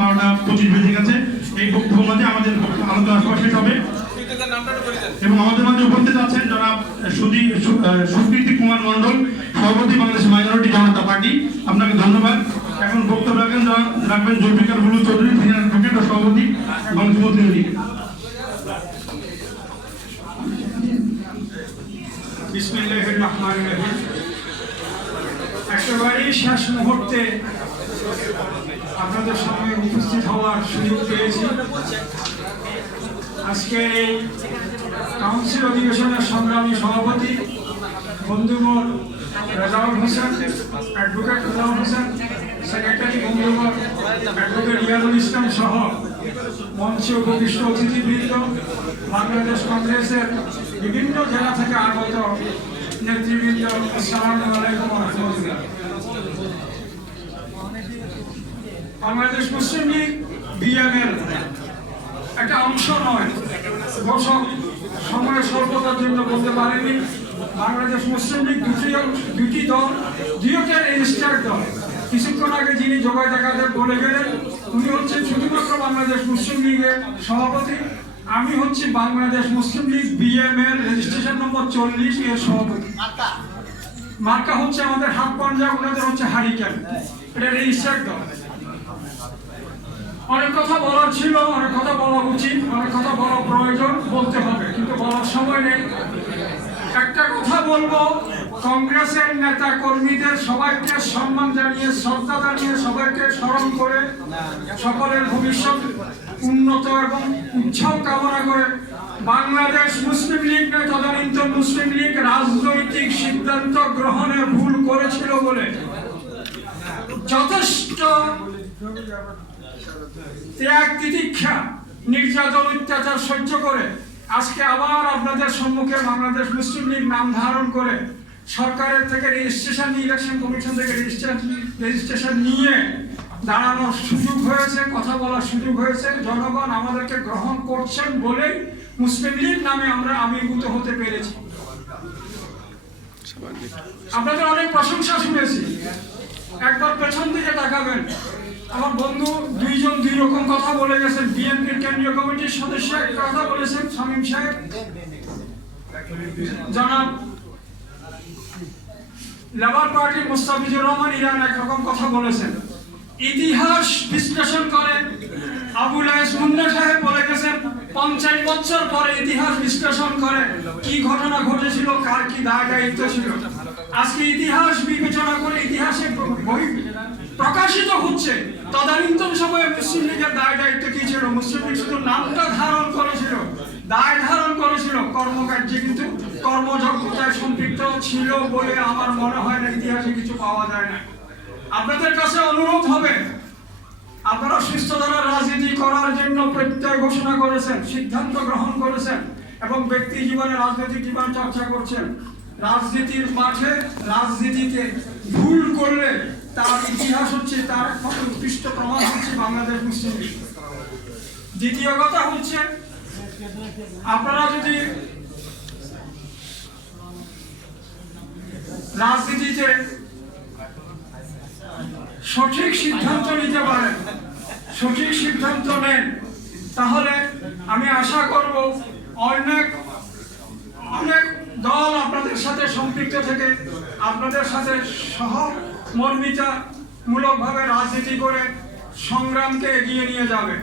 12:25 বেজে গেছে। এই বক্তব্য মাঝে আমাদের আলোচনা সভা শেষ হবে এবং আমাদের মাঝে উপস্থিত আছেন জনাব সুকৃতি কুমার মন্ডল, সভাপতি বাংলাদেশ মাইনরিটি জনতা পার্টি। আপনাকে ধন্যবাদ। এখন বক্তব্য রাখবেন জুলফিকার বুলু চৌধুরী, সিনিয়র অ্যাডভোকেট ও সভাপতি বাংলাদেশ মুসলিম লীগ। বিসমিল্লাহির রহমানির রহিম। একেবারে শেষ মুহূর্তে আপনাদের সামনে উপস্থিত হওয়ার সুযোগ পেয়েছি। আজকের এই কাউন্সিল অধিবেশনের সংগ্রামী সভাপতি বন্ধুবর রেজাউল হোসেন, অ্যাডভোকেট রেজাউল হোসেন, সেক্রেটারি বন্ধুবর অ্যাডভোকেট রিয়াজুল ইসলাম সহ মঞ্চে উপবিষ্ট অতিথিবৃন্দ, বাংলাদেশ কংগ্রেসের বিভিন্ন জেলা থেকে আগত নেতৃবৃন্দ, আসসালামু আলাইকুম ওয়া রাহমাতুল্লাহ। বাংলাদেশ মুসলিম লীগ বিএমএল একটা অংশ নয়, ঘোষক সময় স্বল্পতার জন্য বলতে পারেনি। বাংলাদেশ মুসলিম লীগ দুটি দল, দুইটা রেজিস্টার্ড দল। কিছুক্ষণ আগে যিনি জবাই দেখাতে বলে গেলেন উনি হচ্ছেন শুধুমাত্র বাংলাদেশ মুসলিম লীগের সভাপতি, আমি হচ্ছি বাংলাদেশ মুসলিম লীগ বিএমএল রেজিস্ট্রেশন নম্বর 40 এর সভাপতি। মার্কা হচ্ছে আমাদের হাত পাঞ্জা, ওনাদের হচ্ছে হারিকেন। এটা রেজিস্টার্ড দল। অনেক কথা বলার ছিল, অনেক কথা বলা উচিত, অনেক কথা বলা প্রয়োজন, বলতে হবে, কিন্তু বলার সময় নেই। একটা কথা বলবো, কংগ্রেসের নেতা কর্মীদের সবাইকে সম্মান জানিয়ে, শ্রদ্ধা জানিয়ে, সবাইকে স্মরণ করে, সকলের ভবিষ্যৎ উন্নত এবং উজ্জ্বল কামনা করে বাংলাদেশ মুসলিম লীগ তদানীন্তন মুসলিম লীগ রাজনৈতিক সিদ্ধান্ত গ্রহণে ভুল করেছিল বলে যথেষ্ট ত্যাগ তিতিক্ষা, নির্যাতন, অত্যাচার সহ্য করে আজকে আবার আপনাদের সম্মুখে বাংলাদেশ মুসলিম লীগ নাম ধারণ করে সরকারের থেকে রেজিস্ট্রেশন, ইলেকশন কমিশন থেকে রেজিস্ট্রেশন নিয়ে দাঁড়ানোর সুযোগ হয়েছে, কথা বলার সুযোগ হয়েছে। জনগণ আমাদেরকে গ্রহণ করছেন বলেই মুসলিম লীগ নামে আমরা আবির্ভূত হতে পেরেছি। আপনাদের অনেক প্রশংসা শুনেছি। একবার পেছন দিকে তাকাবেন, আমার বন্ধু দুইজন দুই রকম কথা বলে গেছেন। বিএনপির কেন্দ্রীয় কমিটির সদস্য একটা কথা বলেছেন শামীম সাহেব, জনাব লেবার পার্টির মুস্তাফিজুর রহমান ইরান একরকম কথা বলেছেন। ইতিহাস বিশ্লেষণ করে আবুল আয়েস মুন্না সাহেব বলে গেছেন 50 বছর পরে ইতিহাস বিশ্লেষণ করে কি ঘটনা ঘটেছিল, কার কি দায় দায়িত্ব ছিল। আজকে ইতিহাস বিবেচনা করে ইতিহাসে বই প্রকাশিত হচ্ছে তদানীন্তন সময়ে মুসলিম লীগের দায় দায়িত্ব কি ছিল। মুসলিম লীগ শুধু নামটা ধারণ করেছিল, দায় ধারণ করেছিল, কর্মকার্যে কিন্তু কর্মযোগ্যতায় সম্পৃক্ত ছিল বলে আমার মনে হয় না, ইতিহাসে কিছু পাওয়া যায় না। আপনাদের কাছে অনুরোধ হবে, আপনারা সুস্থ ধারার রাজনীতি করার জন্য প্রত্যয় ঘোষণা করেছেন, সিদ্ধান্ত গ্রহণ করেছেন এবং ব্যক্তি জীবনে রাজনৈতিক জীবন চর্চা করছেন। রাজনীতির মাঠে রাজনীতিতে ভুল করলে তার ইতিহাস হচ্ছে, তার উৎকৃষ্ট প্রমাণ হচ্ছে বাংলাদেশ মুসলিম লীগ। দ্বিতীয় কথা হচ্ছে, আপনারা যদি রাজনীতিতে সঠিক সিদ্ধান্ত নিতে পারেন, সঠিক সিদ্ধান্ত নেন, তাহলে আমি আশা করব অনেক দল আপনাদের সাথে সম্পৃক্ত থেকে আপনাদের সাথে সহমর্মিতা মূলকভাবে রাজনীতি করে সংগ্রামকে এগিয়ে নিয়ে যাবে।